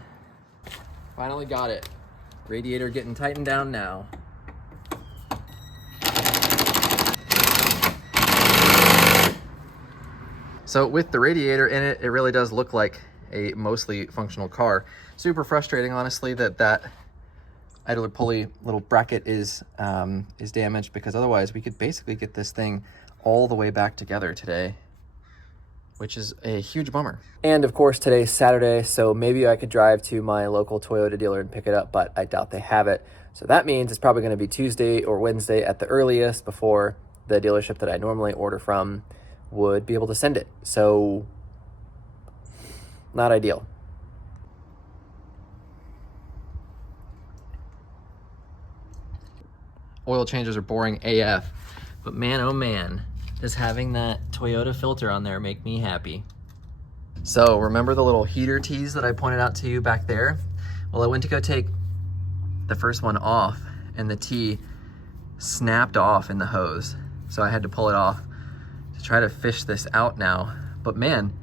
Finally got it. Radiator getting tightened down now. So with the radiator in it, it really does look like a mostly functional car. Super frustrating, honestly, that idler pulley little bracket is damaged, because otherwise we could basically get this thing all the way back together today, which is a huge bummer. And of course, today's Saturday, so maybe I could drive to my local Toyota dealer and pick it up, but I doubt they have it. So that means it's probably gonna be Tuesday or Wednesday at the earliest before the dealership that I normally order from would be able to send it. So not ideal. Oil changes are boring AF, but man, oh man, does having that Toyota filter on there make me happy. So remember the little heater tees that I pointed out to you back there? Well, I went to go take the first one off and the tee snapped off in the hose. So I had to pull it off to try to fish this out now. But man,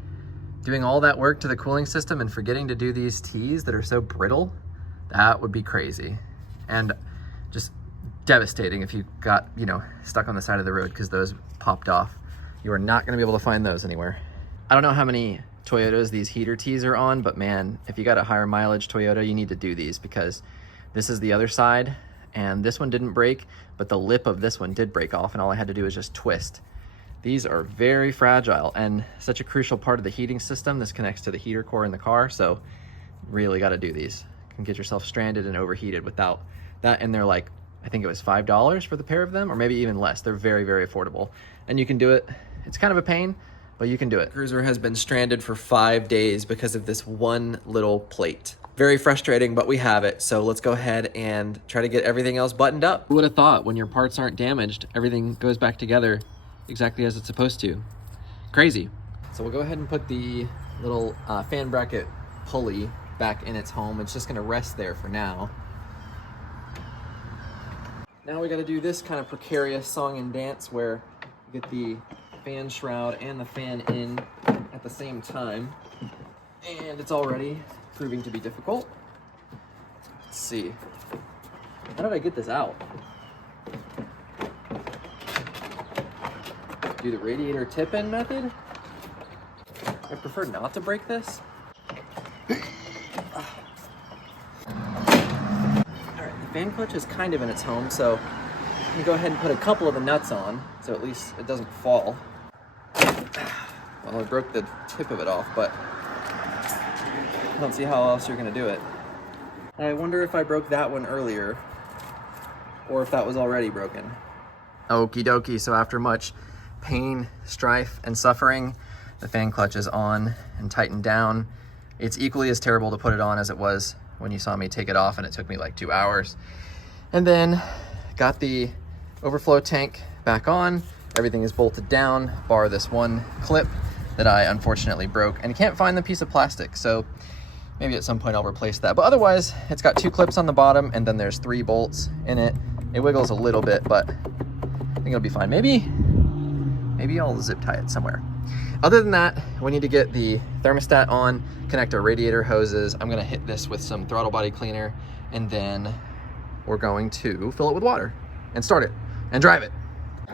doing all that work to the cooling system and forgetting to do these tees that are so brittle, that would be crazy. And just devastating if you got, you know, stuck on the side of the road because those popped off. You are not gonna be able to find those anywhere. I don't know how many Toyotas these heater tees are on, but man, if you got a higher mileage Toyota, you need to do these, because this is the other side and this one didn't break, but the lip of this one did break off and all I had to do was just twist. These are very fragile and such a crucial part of the heating system. This connects to the heater core in the car, so really got to do these. You can get yourself stranded and overheated without that, and they're like, I think it was $5 for the pair of them, or maybe even less. They're very, very affordable, and you can do it. It's kind of a pain, but you can do it. Cruiser has been stranded for 5 days because of this one little plate. Very frustrating, but we have it. So let's go ahead and try to get everything else buttoned up. Who would have thought when your parts aren't damaged, everything goes back together exactly as it's supposed to. Crazy. So we'll go ahead and put the little fan bracket pulley back in its home. It's just gonna rest there for now. Now we gotta do this kind of precarious song and dance where you get the fan shroud and the fan in at the same time. And it's already proving to be difficult. Let's see. How did I get this out? Do the radiator tip-in method? I prefer not to break this. Alright, the fan clutch is kind of in its home, so I'm gonna go ahead and put a couple of the nuts on, so at least it doesn't fall. Well, I broke the tip of it off, but I don't see how else you're gonna do it. I wonder if I broke that one earlier, or if that was already broken. Okie dokie, so after much pain, strife, and suffering, the fan clutch is on and tightened down. It's equally as terrible to put it on as it was when you saw me take it off, and it took me like 2 hours. And then got the overflow tank back on. Everything is bolted down, bar this one clip that I unfortunately broke, and you can't find the piece of plastic, so maybe at some point I'll replace that. But otherwise, it's got 2 clips on the bottom, and then there's 3 bolts in it. It wiggles a little bit, but I think it'll be fine. Maybe I'll zip tie it somewhere. Other than that, we need to get the thermostat on, connect our radiator hoses. I'm gonna hit this with some throttle body cleaner, and then we're going to fill it with water and start it and drive it.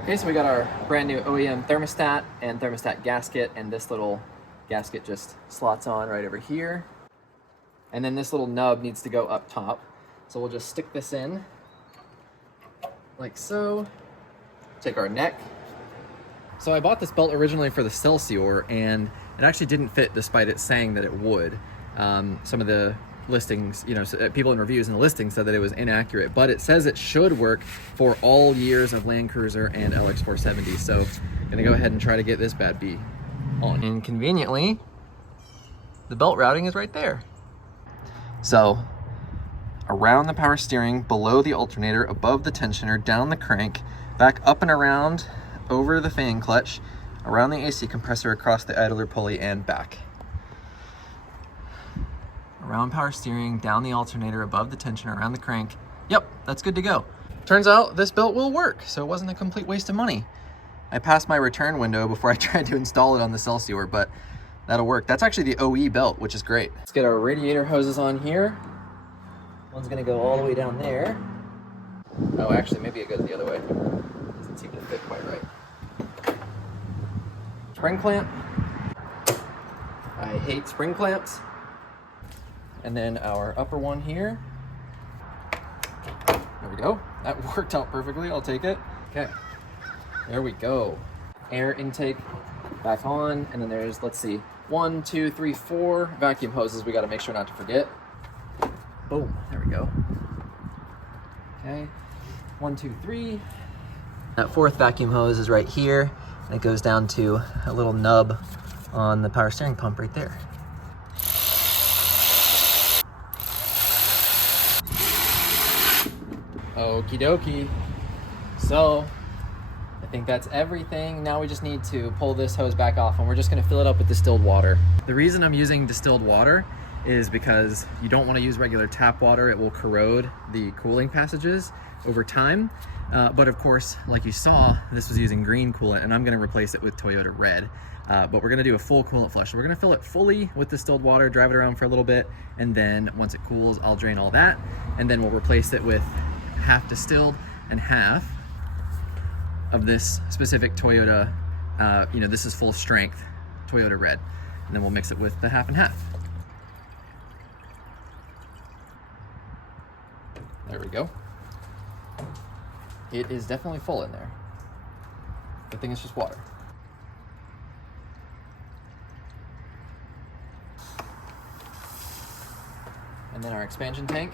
Okay, so we got our brand new OEM thermostat and thermostat gasket, and this little gasket just slots on right over here. And then this little nub needs to go up top. So we'll just stick this in like so. Take our neck. So I bought this belt originally for the Celsior, and it actually didn't fit despite it saying that it would. Some of the listings, people in reviews and the listings said that it was inaccurate, but it says it should work for all years of Land Cruiser and LX470. So I'm gonna go ahead and try to get this bad bee on. And conveniently, the belt routing is right there. So around the power steering, below the alternator, above the tensioner, down the crank, back up and around, over the fan clutch, around the AC compressor, across the idler pulley, and back. Around power steering, down the alternator, above the tensioner, around the crank. Yep, that's good to go. Turns out this belt will work, so it wasn't a complete waste of money. I passed my return window before I tried to install it on the Celsior, but that'll work. That's actually the OE belt, which is great. Let's get our radiator hoses on here. One's gonna go all the way down there. Oh, actually, maybe it goes the other way. Doesn't seem to fit quite right. Spring clamp. I hate spring clamps. And then our upper one here. There we go. That worked out perfectly. I'll take it. Okay. There we go. Air intake back on. And then there's, let's see, 1, 2, 3, 4 vacuum hoses we got to make sure not to forget. Boom. There we go. Okay. 1, 2, 3. That 4th vacuum hose is right here. And it goes down to a little nub on the power steering pump right there. Okie dokie. So I think that's everything. Now we just need to pull this hose back off, and we're just gonna fill it up with distilled water. The reason I'm using distilled water is because you don't want to use regular tap water. It will corrode the cooling passages over time. But of course, like you saw, this was using green coolant, and I'm gonna replace it with Toyota red. But we're gonna do a full coolant flush. So we're gonna fill it fully with distilled water, drive it around for a little bit, and then once it cools, I'll drain all that, and then we'll replace it with half distilled and half of this specific Toyota, this is full strength Toyota red. and then we'll mix it with the half and half. There we go. It is definitely full in there. Good thing it's just water. And then our expansion tank.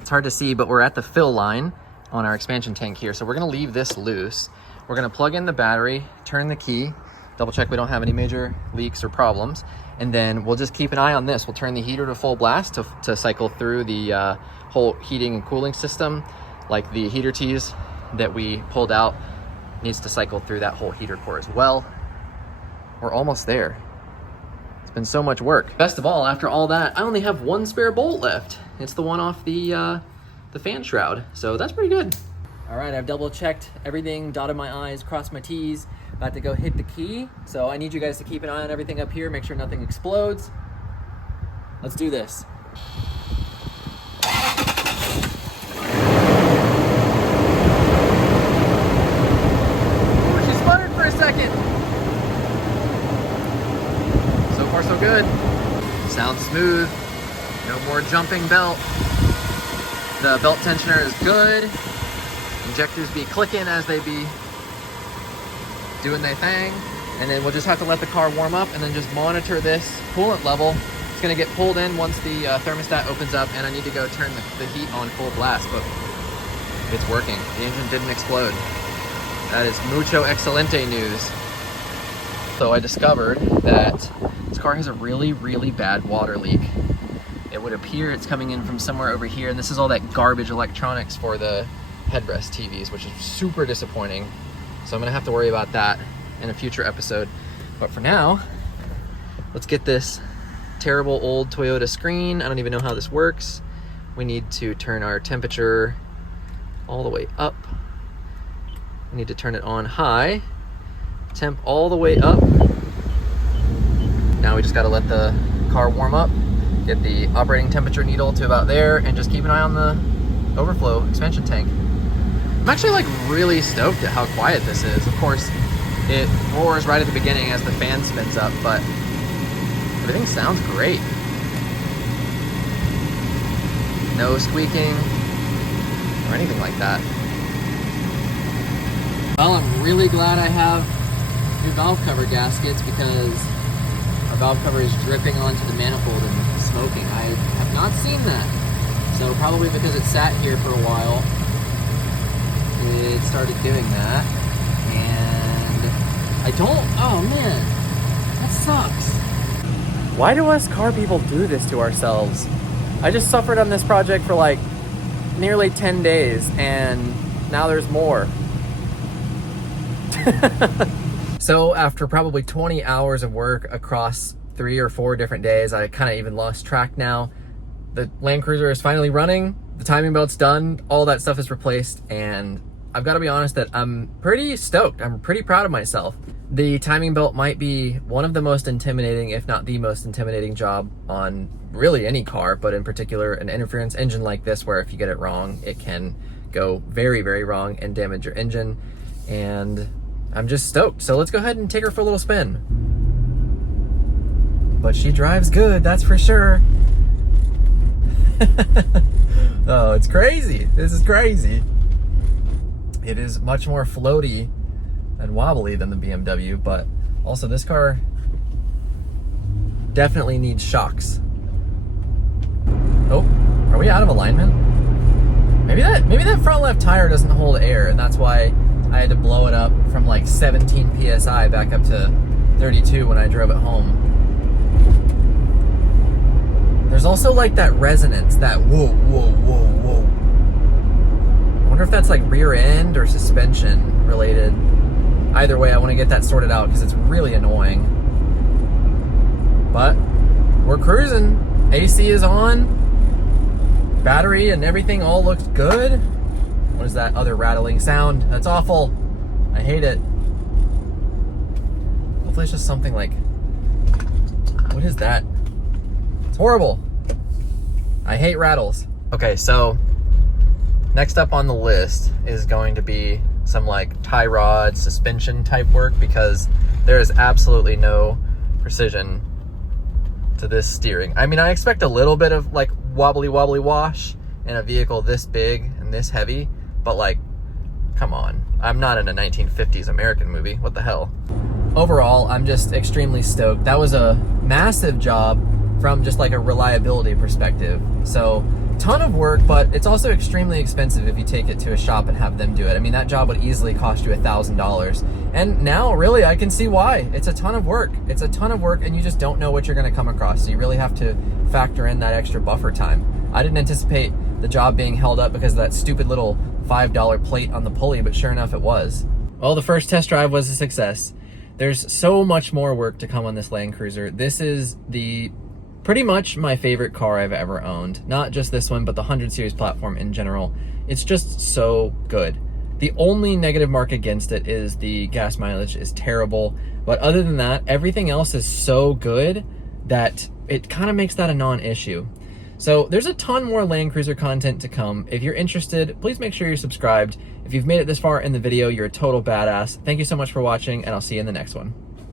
It's hard to see, but we're at the fill line on our expansion tank here. So we're gonna leave this loose. We're gonna plug in the battery, turn the key, double check we don't have any major leaks or problems. And then we'll just keep an eye on this. We'll turn the heater to full blast to cycle through the whole heating and cooling system. Like the heater tees that we pulled out needs to cycle through that whole heater core as well. We're almost there. It's been so much work. Best of all, after all that, I only have one spare bolt left. It's the one off the fan shroud, so that's pretty good. All right, I've double checked everything, dotted my I's, crossed my T's, about to go hit the key. So I need you guys to keep an eye on everything up here, make sure nothing explodes. Let's do this. Oh, she sputtered for a second. So far so good. Sounds smooth. No more jumping belt. The belt tensioner is good. Injectors be clicking as they be doing their thing. And then we'll just have to let the car warm up and then just monitor this coolant level. It's gonna get pulled in once the thermostat opens up, and I need to go turn the heat on full blast, but it's working. The engine didn't explode. That is mucho excelente news. So I discovered that this car has a really, really bad water leak. It would appear it's coming in from somewhere over here, and this is all that garbage electronics for the headrest TVs, which is super disappointing. So I'm gonna have to worry about that in a future episode. But for now, let's get this terrible old Toyota screen. I don't even know how this works. We need to turn our temperature all the way up. We need to turn it on high. Temp all the way up. Now we just gotta let the car warm up, get the operating temperature needle to about there, and just keep an eye on the overflow expansion tank. I'm actually like really stoked at how quiet this is. Of course, it roars right at the beginning as the fan spins up, but everything sounds great. No squeaking or anything like that. Well, I'm really glad I have new valve cover gaskets because our valve cover is dripping onto the manifold and smoking. I have not seen that. So probably because it sat here for a while, it started doing that. And I don't, oh man, that sucks. Why do us car people do this to ourselves? I just suffered on this project for like nearly 10 days and now there's more. So after probably 20 hours of work across 3 or 4 different days, I kind of even lost track now. The Land Cruiser is finally running, the timing belt's done, all that stuff is replaced, and I've got to be honest that I'm pretty stoked. I'm pretty proud of myself. The timing belt might be one of the most intimidating, if not the most intimidating job on really any car, but in particular an interference engine like this, where if you get it wrong, it can go very, very wrong and damage your engine. And I'm just stoked. So let's go ahead and take her for a little spin. But she drives good, that's for sure. Oh, it's crazy. This is crazy. It is much more floaty and wobbly than the BMW, but also this car definitely needs shocks. Oh, are we out of alignment? Maybe that front left tire doesn't hold air, and that's why I had to blow it up from like 17 PSI back up to 32 when I drove it home. There's also like that resonance, that whoa, whoa, whoa, whoa. I wonder if that's like rear end or suspension related. Either way, I want to get that sorted out because it's really annoying. But we're cruising. AC is on. Battery and everything all looks good. What is that other rattling sound? That's awful. I hate it. Hopefully it's just something like... What is that? It's horrible. I hate rattles. Okay, so next up on the list is going to be some like tie rod suspension type work, because there is absolutely no precision to this steering. I mean, I expect a little bit of like wobbly wash in a vehicle this big and this heavy, but like, come on. I'm not in a 1950s American movie. What the hell? Overall, I'm just extremely stoked. That was a massive job from just like a reliability perspective. So, ton of work, but it's also extremely expensive if you take it to a shop and have them do it. I mean, that job would easily cost you $1,000. And now, really, I can see why. It's a ton of work. It's a ton of work, and you just don't know what you're going to come across. So you really have to factor in that extra buffer time. I didn't anticipate the job being held up because of that stupid little $5 plate on the pulley, but sure enough, it was. Well, the first test drive was a success. There's so much more work to come on this Land Cruiser. This is pretty much my favorite car I've ever owned. Not just this one, but the 100 series platform in general. It's just so good. The only negative mark against it is the gas mileage is terrible. But other than that, everything else is so good that it kind of makes that a non-issue. So there's a ton more Land Cruiser content to come. If you're interested, please make sure you're subscribed. If you've made it this far in the video, you're a total badass. Thank you so much for watching, and I'll see you in the next one.